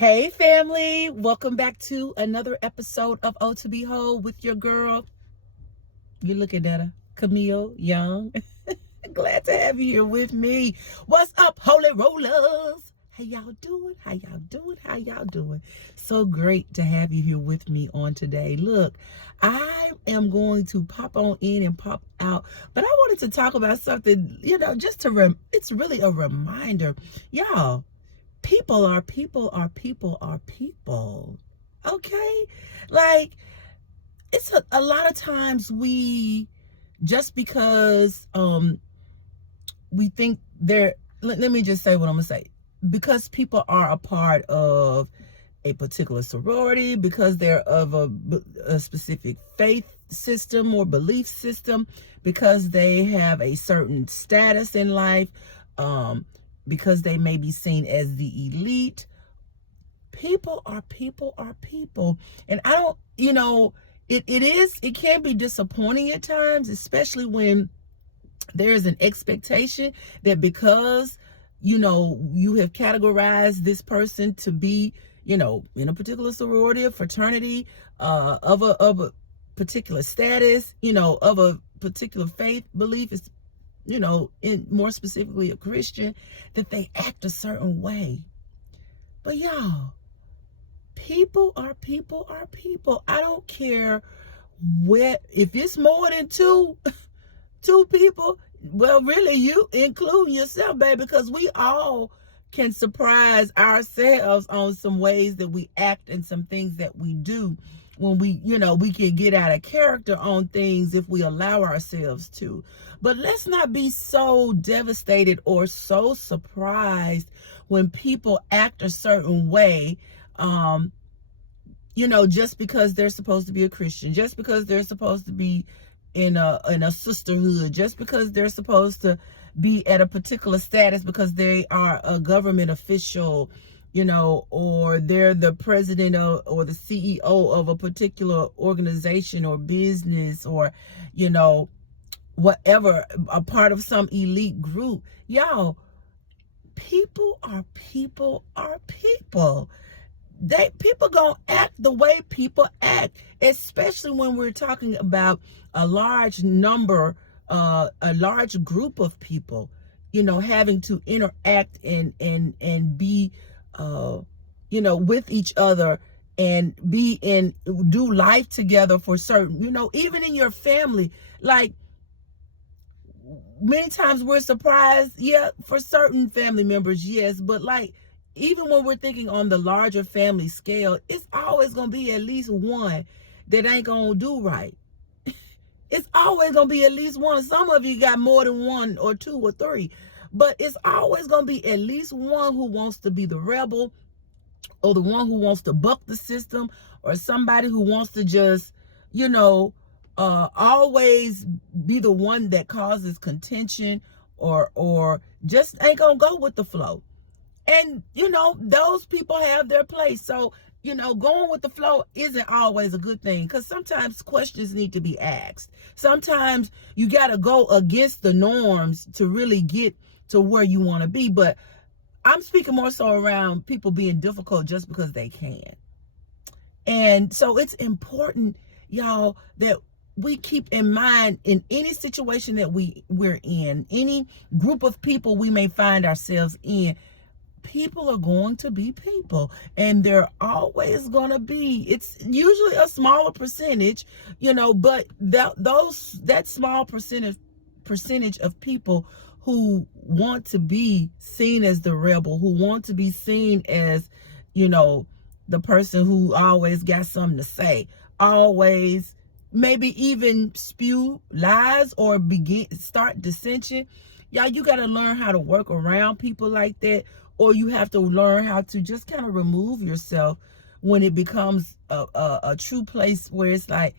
Hey family, welcome back to another episode of ohtobewhole with your girl. You're looking at her, Camille Young. Glad to have you here with me. What's up, holy rollers? How y'all doing? How y'all doing? How y'all doing? So great to have you here with me on today. Look, I am going to pop on in and pop out, but I wanted to talk about something, just it's really a reminder. Y'all, people are people are people are people. Okay? Like, it's a lot of times we, just because we think they're, let me just say what I'm gonna say. Because people are a part of a particular sorority, because they're of a specific faith system or belief system, because they have a certain status in life, because they may be seen as the elite. People are people are people. And I don't, it can be disappointing at times, especially when there is an expectation that because, you have categorized this person to be, in a particular sorority or fraternity, of a particular status, of a particular faith belief, is, in more specifically a Christian, that they act a certain way. But y'all, people are people are people. I don't care if it's more than two people. Well, really, you include yourself, baby, because we all can surprise ourselves on some ways that we act and some things that we do when we can get out of character on things if we allow ourselves to. But let's not be so devastated or so surprised when people act a certain way, just because they're supposed to be a Christian, just because they're supposed to be in a sisterhood, just because they're supposed to be at a particular status because they are a government official, or they're the president or the CEO of a particular organization or business, or, whatever, a part of some elite group. Y'all, people are people are people. People gonna act the way people act, especially when we're talking about a large number, a large group of people, having to interact and be, with each other and do life together for certain, even in your family. Like, many times we're surprised, yeah, for certain family members, yes, but like, even when we're thinking on the larger family scale, it's always going to be at least one that ain't going to do right. It's always going to be at least one. Some of you got more than one or two or three, but it's always going to be at least one who wants to be the rebel, or the one who wants to buck the system, or somebody who wants to just, always be the one that causes contention, or just ain't going to go with the flow. And, those people have their place. So, going with the flow isn't always a good thing, because sometimes questions need to be asked. Sometimes you got to go against the norms to really get to where you want to be. But I'm speaking more so around people being difficult just because they can. And so it's important, y'all, that we keep in mind in any situation that we're in, any group of people we may find ourselves in, people are going to be people, and they're always going to be, it's usually a smaller percentage, but that small percentage of people who want to be seen as the rebel, who want to be seen as, the person who always got something to say, always maybe even spew lies or start dissension. Y'all, you got to learn how to work around people like that, or you have to learn how to just kind of remove yourself when it becomes a true place where it's like,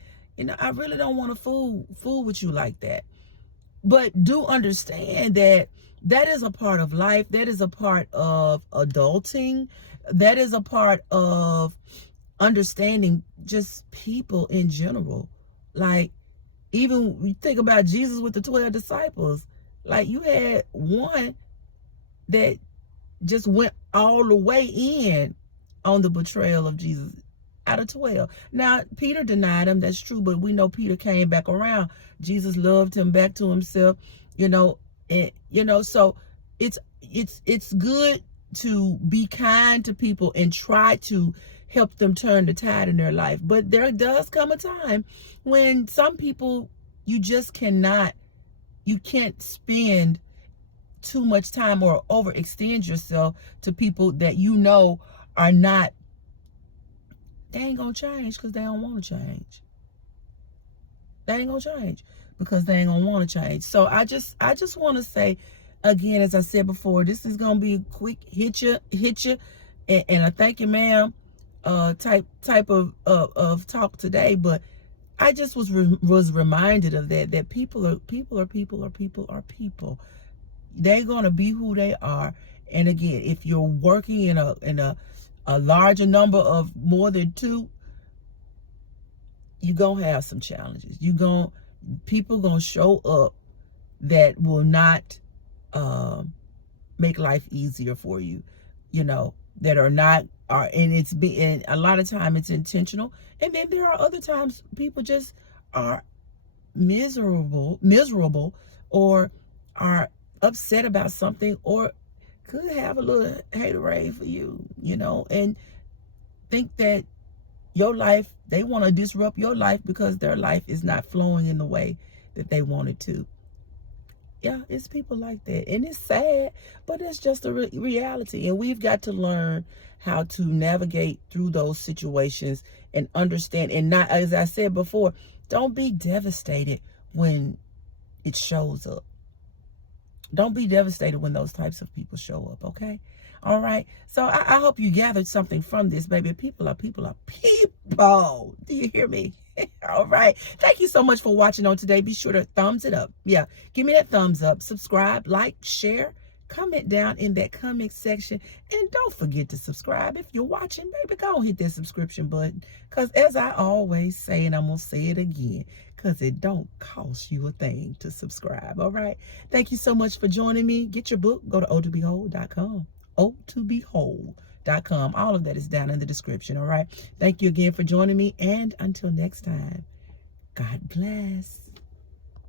I really don't want to fool with you like that. But do understand that that is a part of life. That is a part of adulting. That is a part of understanding just people in general. Like, even you think about Jesus with the 12 disciples, like, you had one that just went all the way in on the betrayal of Jesus out of 12. Now, Peter denied him. That's true. But we know Peter came back around. Jesus loved him back to himself, you know, and, you know, so it's good to be kind to people and try to help them turn the tide in their life. But there does come a time when some people, you just cannot, you can't spend too much time or overextend yourself to people that you know are not, they ain't gonna change because they don't want to change. They ain't gonna change because they ain't gonna want to change. So I just want to say again, as I said before, this is gonna be a quick hit you, and a thank you, ma'am, type of talk today. But I just was reminded of that people are people. They're gonna be who they are. And again, if you're working in a larger number of more than two, you gonna have some challenges. People gonna show up that will not make life easier for you, you know, that are not and a lot of time it's intentional. And then there are other times people just are miserable or are upset about something, or could have a little haterade for you, you know, and think that your life, they want to disrupt your life because their life is not flowing in the way that they want it to. Yeah, it's people like that. And it's sad, but it's just a reality. And we've got to learn how to navigate through those situations and understand. And not, as I said before, don't be devastated when it shows up. Don't be devastated when those types of people show up, okay? All right. So I hope you gathered something from this, baby. People are people. Do you hear me? All right. Thank you so much for watching on today. Be sure to thumbs it up. Yeah. Give me that thumbs up. Subscribe, like, share, comment down in that comment section. And don't forget to subscribe. If you're watching, baby, go and hit that subscription button. Because as I always say, and I'm going to say it again, because it don't cost you a thing to subscribe. All right. Thank you so much for joining me. Get your book. Go to ohtobewhole.com. ohtobewhole.com. All of that is down in the description. All right. Thank you again for joining me. And until next time, God bless.